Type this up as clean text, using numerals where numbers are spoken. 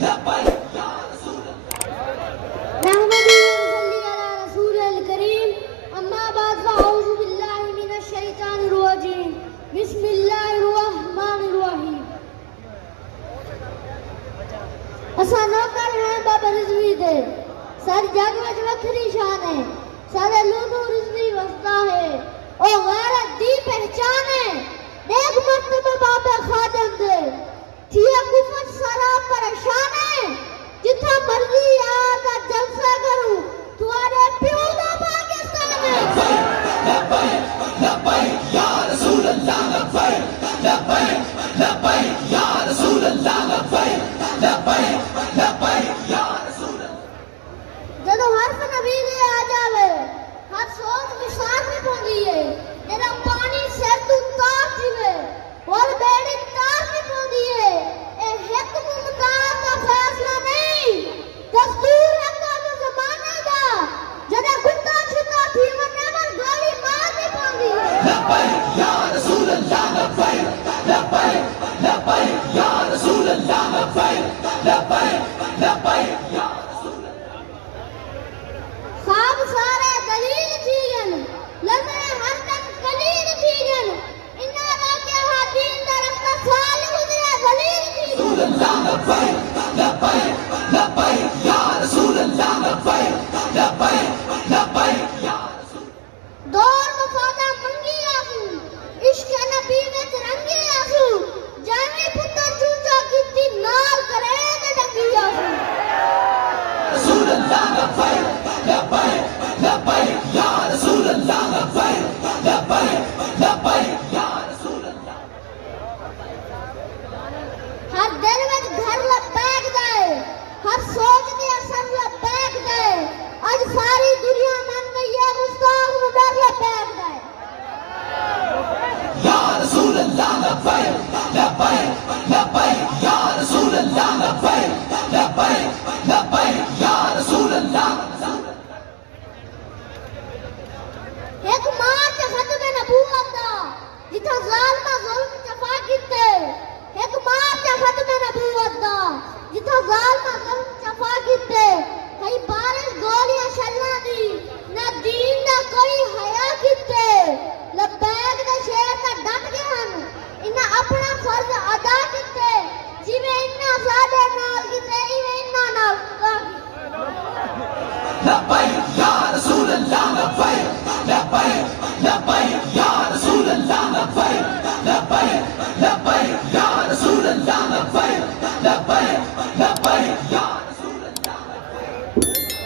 نحمده ونصلي على رسول الكريم اما بعد فاعوذ بالله من الشيطان الرجيم بسم الله الرحمن الرحيم اساں نوکر ہیں بابا رضوی دے ساری جگ وچ وکھری شان ہے سارے لونو رضوی وسدا ہے او غیرت دی پہچان ہے دیکھ مرتبہ بابا خادم دے تھیا کفر سارا پریشان ہے جتھا مرضی آتا جلسہ کروں تمہارے پیو دا پاکستان ہے لبیک لبیک یا رسول اللہ لبیک لبیک لبیک یا رسول اللہ لبیک لبیک لبیک یا رسول اللہ جدو حرف نبی دے آ جاوے ہر سوچ وشار میں پوندی ہے جدو پانی سر تو تار تھیوے اور بیڑی تار میں پوندی ہے اے حق ممتاز کا فیصلہ نہیں دستور ہے قانون زمانے دا جدو گھٹا چھتا تھی ونیمن گولی مار میں پوندی ہے لبیک یا رسول اللہ لبیک لبیک لبیک یا رسول اللہ لبیک لبیک لبیک یا خواب سارے دلیل تھیگن لمحے ہر دن قلیل تھیگن انہا راکے حدین در اپنا سال گزرے دلیل تھیگن رسول اللہ لبیک لبیک لبیک یا رسول اللہ لبیک لبیک لبیک یا رسول دور مفادہ منگی آسو عشق نبی وچ رنگی آسو جانے پتر چونچا کتی نال کرے دے ڈنگی آسو رسول اللہ لبیک لبیک لبیک یا رسول اللہ لبیک لبیک لبیک یا رسول اللہ ہر دل وچ گھر لبیک دے ہر سوچ دے اثر لبیک دے اج ساری دنیا من گئی ہے گستاخ نو ڈر لبیک دے یا رسول اللہ لبیک لبیک لبیک یا رسول اللہ لبیک لبیک لبیک یا رسول اللہ ایک مارچ ختم نبوت دا جتھا ظالمہ ظلم چفا کیتے ایک مارچ ختم نبوت دا جتھا ظالمہ ظلم چفا کیتے ہئی بارش گولیاں شلنا دی نہ دین دا کوئی حیا کیتے لبیک دے شیر تے ڈٹ گئے ہن انہاں اپنا فرض ادا کیتے جویں انہاں ساڈے نال کیتے ایویں انہاں نال لبیک یا رسول اللہ لبیک لبیک لبیک یا رسول اللہ لبیک لبیک لبیک یا رسول اللہ لبیک لبیک لبیک یا رسول اللہ لبیک